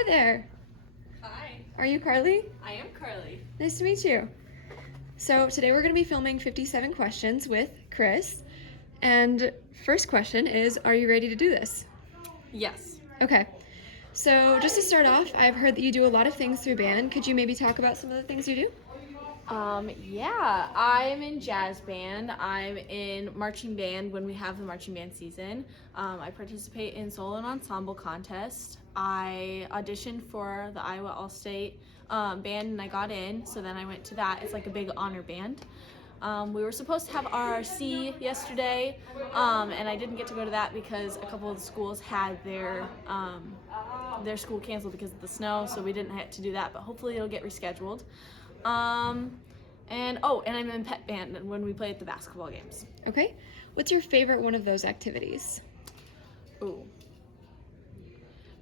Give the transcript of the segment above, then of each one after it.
Hi there. Hi, Are you Carly? I am Carly. Nice to meet you. So today we're going to be filming 57 questions with Chris. And first question is, are you ready to do this? Yes. Okay. So just to start off, I've heard that you do a lot of things through band. Could you maybe talk about some of the things you do? Yeah, I'm in jazz band. I'm in marching band when we have the marching band season. I participate in solo and ensemble contests. I auditioned for the Iowa All-State band and I got in, so then I went to that. It's like a big honor band. We were supposed to have RRC yesterday, and I didn't get to go to that because a couple of the schools had their school canceled because of the snow, so we didn't have to do that, but hopefully it'll get rescheduled. And I'm in pep band when we play at the basketball games. Okay. What's your favorite one of those activities? Ooh.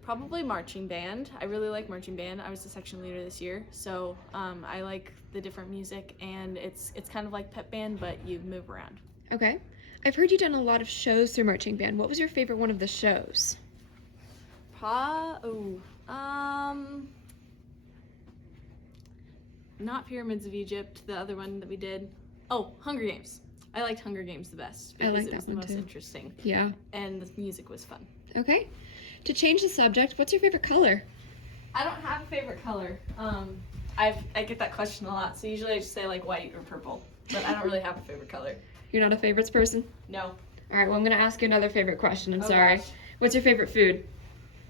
Probably marching band. I really like marching band. I was the section leader this year, so I like the different music, and it's kind of like pep band, but you move around. Okay. I've heard you've done a lot of shows through marching band. What was your favorite one of the shows? Not Pyramids of Egypt, the other one that we did. Oh, Hunger Games. I liked Hunger Games the best I because like it that was the one most too. interesting. Yeah. And the music was fun. Okay. To change the subject, what's your favorite color? I don't have a favorite color. I get that question a lot, so usually I just say like white or purple, but I don't really have a favorite color. You're not a favorites person? No. All right, well, I'm going to ask you another favorite question. I'm sorry. Gosh. What's your favorite food?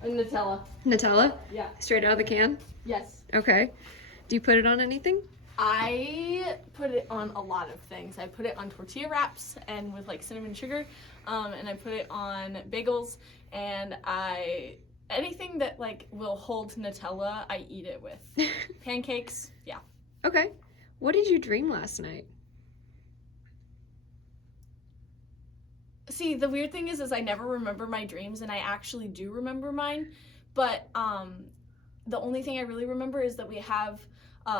Nutella. Nutella? Yeah. Straight out of the can? Yes. Okay. Do you put it on anything? I put it on a lot of things. I put it on tortilla wraps and with like cinnamon sugar, and I put it on bagels, and anything that like will hold Nutella, I eat it with. Pancakes, yeah. Okay. What did you dream last night? See, the weird thing is I never remember my dreams, and I actually do remember mine, but the only thing I really remember is that we have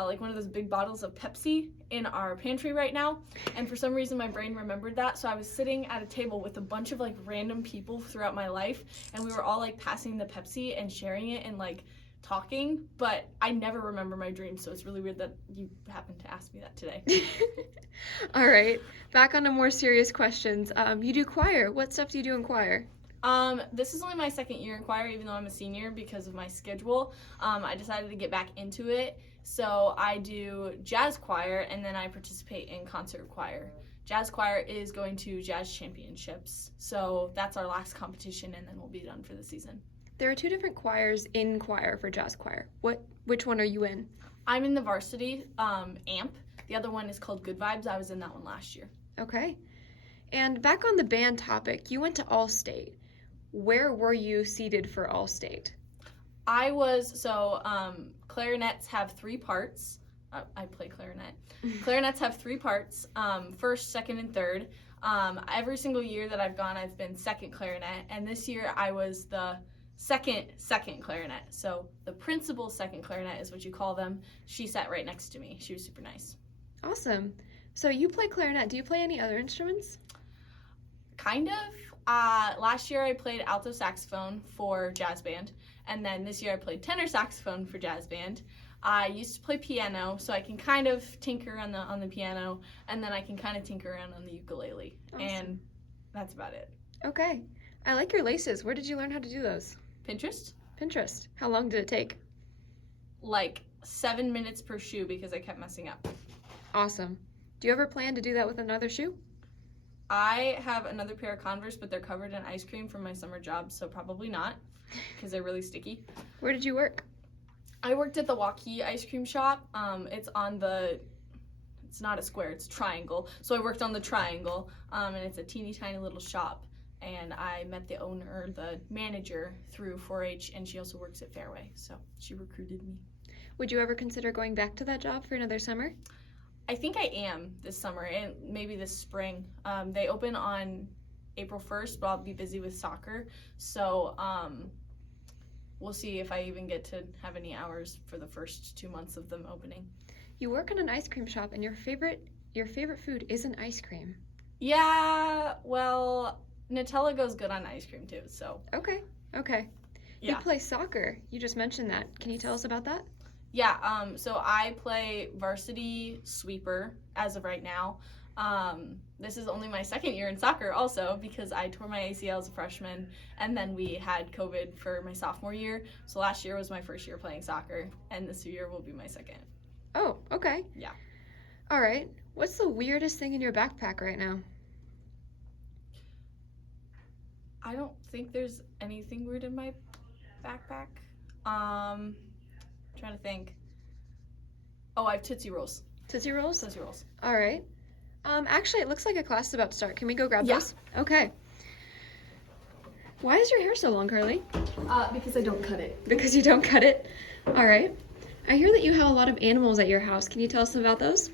like one of those big bottles of Pepsi in our pantry right now, and for some reason my brain remembered that, so I was sitting at a table with a bunch of like random people throughout my life, and we were all like passing the Pepsi and sharing it and like talking, but I never remember my dreams, so it's really weird that you happened to ask me that today. All right. Back on to more serious questions. You do choir. What stuff do you do in choir? This is only my second year in choir, even though I'm a senior, because of my schedule. I decided to get back into it, so I do jazz choir, and then I participate in concert choir. Jazz choir is going to jazz championships, so that's our last competition, and then we'll be done for the season. There are two different choirs in choir for jazz choir. Which one are you in? I'm in the varsity AMP. The other one is called Good Vibes. I was in that one last year. Okay. And back on the band topic, you went to All-State. Where were you seated for All-State? Clarinets have 3 parts. I play clarinet. Clarinets have 3 parts, first, second, and third. Every single year that I've gone, I've been second clarinet, and this year I was the second clarinet. So the principal second clarinet is what you call them. She sat right next to me. She was super nice. Awesome. So you play clarinet. Do you play any other instruments? Kind of. Last year I played alto saxophone for jazz band, and then this year I played tenor saxophone for jazz band. I used to play piano, so I can kind of tinker on the piano, and then I can kind of tinker around on the ukulele. Awesome. And that's about it. Okay. I like your laces. Where did you learn how to do those? Pinterest? Pinterest. How long did it take? Like 7 minutes per shoe because I kept messing up. Awesome. Do you ever plan to do that with another shoe? I have another pair of Converse, but they're covered in ice cream from my summer job, so probably not because they're really sticky. Where did you work? I worked at the Waukee ice cream shop. It's not a square, it's a triangle. So I worked on the triangle, and it's a teeny tiny little shop. And I met the owner, the manager, through 4-H, and she also works at Fairway, so she recruited me. Would you ever consider going back to that job for another summer? I think I am this summer and maybe this spring. They open on April 1st, but I'll be busy with soccer. So we'll see if I even get to have any hours for the first 2 months of them opening. You work in an ice cream shop, and your favorite food isn't ice cream. Yeah, well, Nutella goes good on ice cream too, so. Okay. You play soccer. You just mentioned that. Can you tell us about that? Yeah, so I play varsity sweeper as of right now. This is only my second year in soccer also because I tore my ACL as a freshman and then we had COVID for my sophomore year. So last year was my first year playing soccer and this year will be my second. Oh, okay. Yeah. All right. What's the weirdest thing in your backpack right now? I don't think there's anything weird in my backpack. Trying to think. Oh, I have Tootsie Rolls. Tootsie Rolls? Tootsie Rolls. All right. Actually, it looks like a class is about to start. Can we go grab those? Okay. Why is your hair so long, Carly? Because I don't cut it. Because you don't cut it? All right. I hear that you have a lot of animals at your house. Can you tell us about those?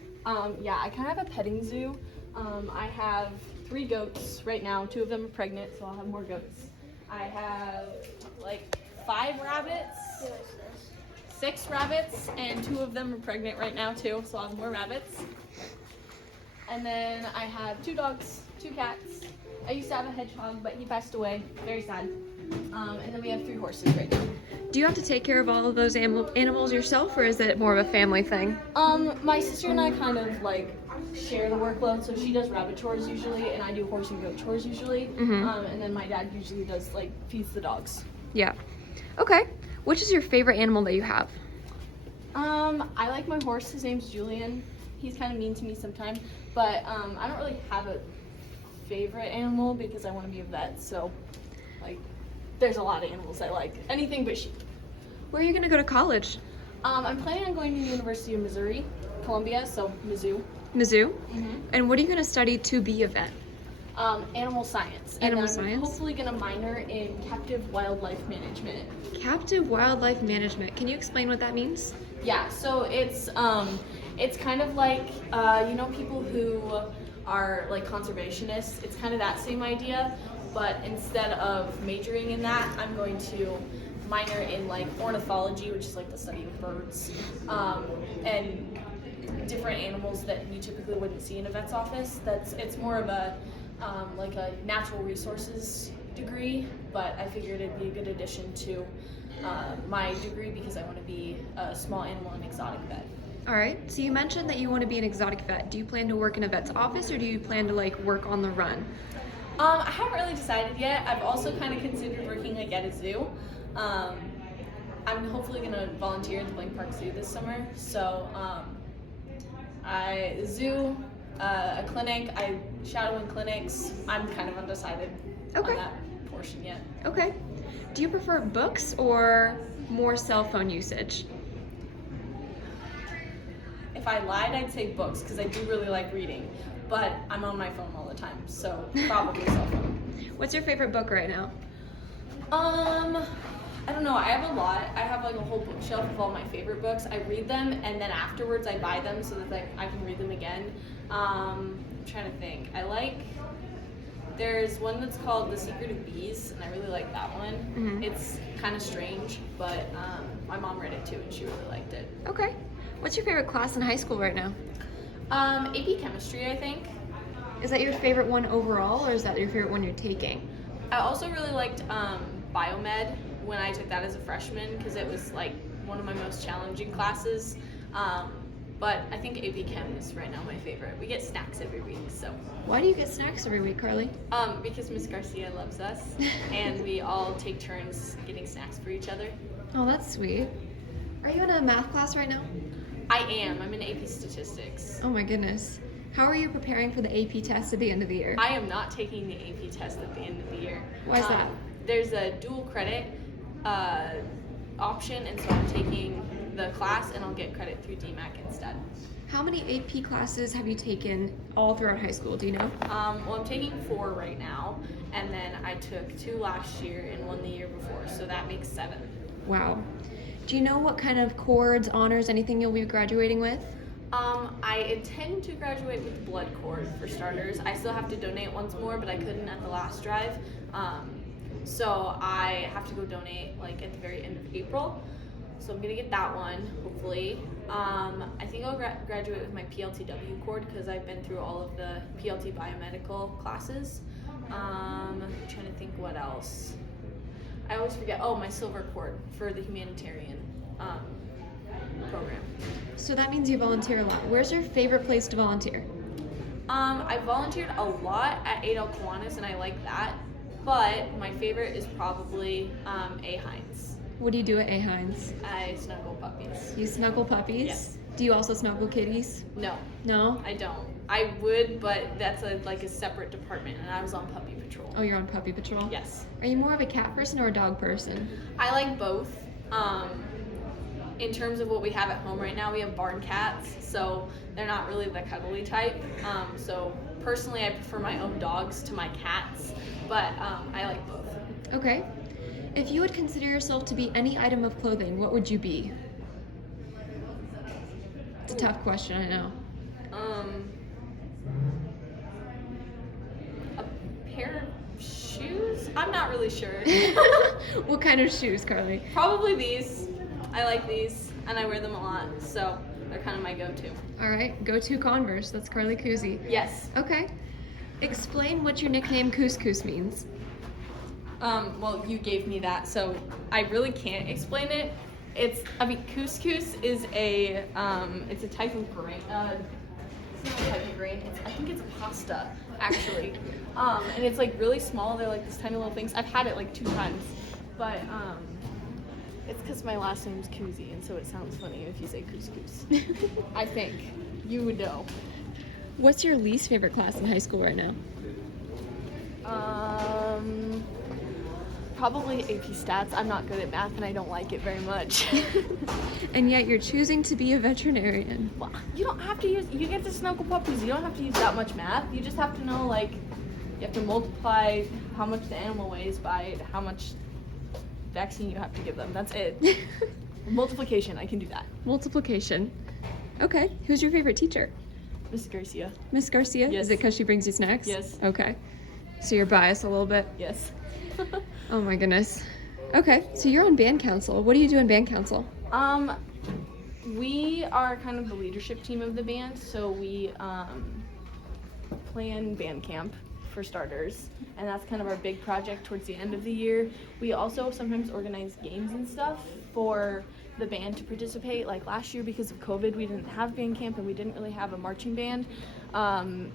Yeah, I kind of have a petting zoo. I have 3 goats right now. 2 of them are pregnant, so I'll have more goats. I have like 5 rabbits, 6 rabbits, and 2 of them are pregnant right now too, so I'll have more rabbits. And then I have 2 dogs, 2 cats. I used to have a hedgehog, but he passed away. Very sad. And then we have 3 horses right now. Do you have to take care of all of those animals yourself, or is it more of a family thing? My sister and I kind of like share the workload, so she does rabbit chores usually, and I do horse and goat chores usually. And then my dad usually does like feeds the dogs. Yeah. Okay. Which is your favorite animal that you have? I like my horse. His name's Julian. He's kind of mean to me sometimes, but I don't really have a favorite animal because I want to be a vet. So, like, there's a lot of animals I like. Anything but sheep. Where are you going to go to college? I'm planning on going to the University of Missouri, Columbia, so Mizzou. Mizzou? And what are you going to study to be a vet? Animal science. Animal and I'm science? hopefully going to minor in captive wildlife management. Captive wildlife management. Can you explain what that means? Yeah, so it's kind of like, people who are like conservationists. It's kind of that same idea, but instead of majoring in that, I'm going to minor in like ornithology, which is like the study of birds, and different animals that you typically wouldn't see in a vet's office. It's more of a like a natural resources degree, but I figured it'd be a good addition to my degree because I want to be a small animal and exotic vet. All right. So you mentioned that you want to be an exotic vet. Do you plan to work in a vet's office, or do you plan to like work on the run? I haven't really decided yet. I've also kind of considered working like at a zoo. I'm hopefully gonna volunteer at the Blank Park Zoo this summer. So a clinic. I shadow in clinics. I'm kind of undecided on that portion yet. Okay. Do you prefer books or more cell phone usage? If I lied, I'd say books because I do really like reading, but I'm on my phone all the time, so probably cell phone. What's your favorite book right now? I don't know. I have a lot. I have like a whole bookshelf of all my favorite books. I read them and then afterwards I buy them so that I can read them again. I'm trying to think. There's one that's called The Secret of Bees, and I really like that one. It's kind of strange, but my mom read it too, and she really liked it. Okay. What's your favorite class in high school right now? AP Chemistry, I think. Is that your favorite one overall, or is that your favorite one you're taking? I also really liked Biomed when I took that as a freshman because it was like one of my most challenging classes. But I think AP Chem is right now my favorite. We get snacks every week, so. Why do you get snacks every week, Carly? Because Miss Garcia loves us, and we all take turns getting snacks for each other. Oh, that's sweet. Are you in a math class right now? I am. I'm in AP Statistics. Oh my goodness. How are you preparing for the AP test at the end of the year? I am not taking the AP test at the end of the year. Why is that? There's a dual credit option, and so I'm taking the class and I'll get credit through DMAC instead. How many AP classes have you taken all throughout high school? Do you know? Well, I'm taking 4 right now, and then I took 2 last year and 1 the year before, so that makes 7. Wow. Do you know what kind of chords, honors, anything you'll be graduating with? I intend to graduate with blood cord for starters. I still have to donate once more, but I couldn't at the last drive. So I have to go donate like at the very end of April. So I'm gonna get that one, hopefully. I think I'll graduate with my PLTW cord because I've been through all of the PLT biomedical classes. I'm trying to think what else. I always forget. Oh, my silver cord for the humanitarian program. So that means you volunteer a lot. Where's your favorite place to volunteer? I volunteered a lot at Adel Kiwanis, and I like that. But my favorite is probably A. Hines. What do you do at A. Hines? I snuggle puppies. You snuggle puppies? Yes. Do you also snuggle kitties? No, No? I don't. I would, but that's a separate department, and I was on puppy patrol. Oh, you're on puppy patrol? Yes. Are you more of a cat person or a dog person? I like both. In terms of what we have at home right now, we have barn cats, so they're not really the cuddly type. So personally, I prefer my own dogs to my cats, but I like both. Okay. If you would consider yourself to be any item of clothing, what would you be? It's a tough question, I know. A pair of shoes? I'm not really sure. What kind of shoes, Carly? Probably these. I like these, and I wear them a lot, so they're kind of my go-to. All right, go-to Converse. That's Carly Kuhse. Yes. Okay. Explain what your nickname Couscous means. Well, you gave me that, so I really can't explain it. Couscous is it's a type of grain. It's not a type of grain. I think it's a pasta, actually. And it's like really small. They're like these tiny little things. I've had it like 2 times, but it's because my last name's Kuhse, and so it sounds funny if you say couscous. I think you would know. What's your least favorite class in high school right now? Probably AP Stats. I'm not good at math, and I don't like it very much. And yet you're choosing to be a veterinarian. Well, you don't have to you get to snuggle puppies. You don't have to use that much math. You just have to know, like, you have to multiply how much the animal weighs by how much vaccine you have to give them. That's it. Multiplication, I can do that. Multiplication. Okay. Who's your favorite teacher? Miss Garcia. Miss Garcia? Yes. Is it because she brings you snacks? Yes. Okay. So you're biased a little bit? Yes. Oh my goodness. Okay, so you're on band council. What do you do in band council? We are kind of the leadership team of the band, so we plan band camp for starters, and that's kind of our big project towards the end of the year. We also sometimes organize games and stuff for the band to participate. Like last year, because of COVID, we didn't have band camp and we didn't really have a marching band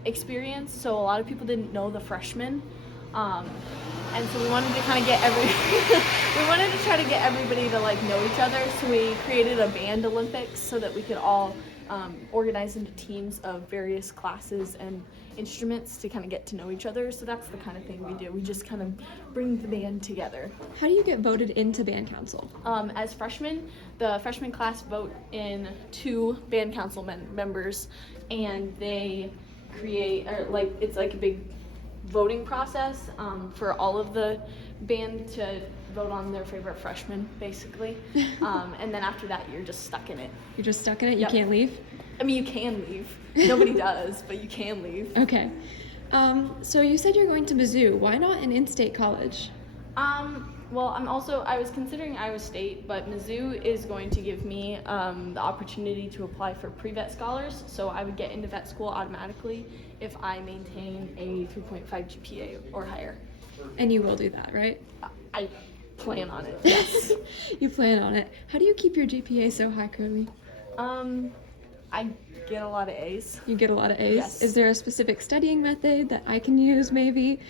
experience, so a lot of people didn't know the Freshmen. And so we wanted to kind of we wanted to try to get everybody to like know each other, so we created a band Olympics so that we could all organize into teams of various classes and instruments to kind of get to know each other. So that's the kind of thing we do. We just kind of bring the band together. How do you get voted into band council? As freshmen, the freshman class vote in 2 band council members, and they create, it's like a big voting process for all of the band to vote on their favorite freshman, basically. And then after that, you're just stuck in it. You're just stuck in it? Yep. You can't leave? I mean, you can leave. Nobody does, but you can leave. Okay. So you said you're going to Mizzou. Why not an in-state college? Well, I was considering Iowa State, but Mizzou is going to give me the opportunity to apply for pre-vet scholars, so I would get into vet school automatically if I maintain a 3.5 GPA or higher. And you will do that, right? I plan on it, yes. You plan on it. How do you keep your GPA so high, Carly? I get a lot of A's. You get a lot of A's? Yes. Is there a specific studying method that I can use, maybe?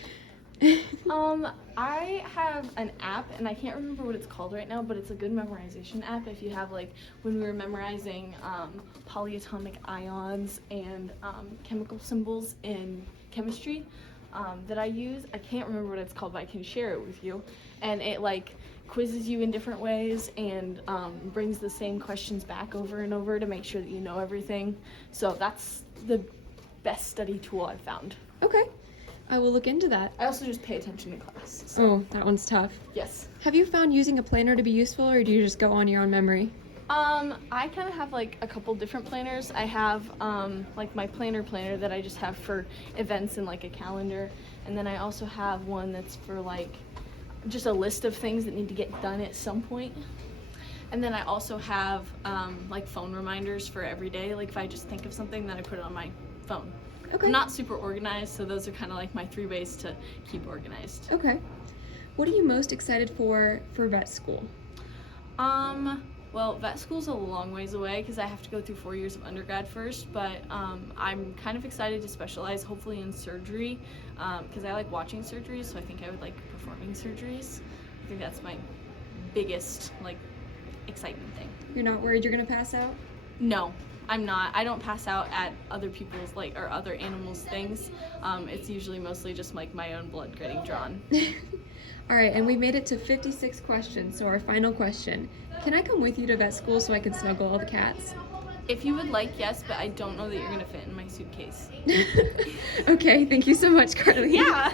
I have an app, and I can't remember what it's called right now, but it's a good memorization app if you have, like, when we were memorizing polyatomic ions and chemical symbols in chemistry that I use. I can't remember what it's called, but I can share it with you. And it, like, quizzes you in different ways and brings the same questions back over and over to make sure that you know everything. So that's the best study tool I've found. Okay. I will look into that. I also just pay attention in class. So. Oh, that one's tough. Yes. Have you found using a planner to be useful, or do you just go on your own memory? I kind of have like a couple different planners. I have like my planner that I just have for events and like a calendar, and then I also have one that's for like just a list of things that need to get done at some point. And then I also have like phone reminders for every day. Like if I just think of something, then I put it on my phone. Okay. I'm not super organized, so those are kind of like my 3 ways to keep organized. Okay. What are you most excited for vet school? Well, vet school's a long ways away because I have to go through 4 years of undergrad first, but I'm kind of excited to specialize hopefully in surgery because I like watching surgeries, so I think I would like performing surgeries. I think that's my biggest like excitement thing. You're not worried you're gonna pass out? No, I'm not. I don't pass out at other people's like or other animals' things. It's usually mostly just like my own blood getting drawn. All right, and we made it to 56 questions, so our final question. Can I come with you to vet school so I can snuggle all the cats? If you would like, yes, but I don't know that you're gonna fit in my suitcase. Okay, thank you so much, Carly. Yeah.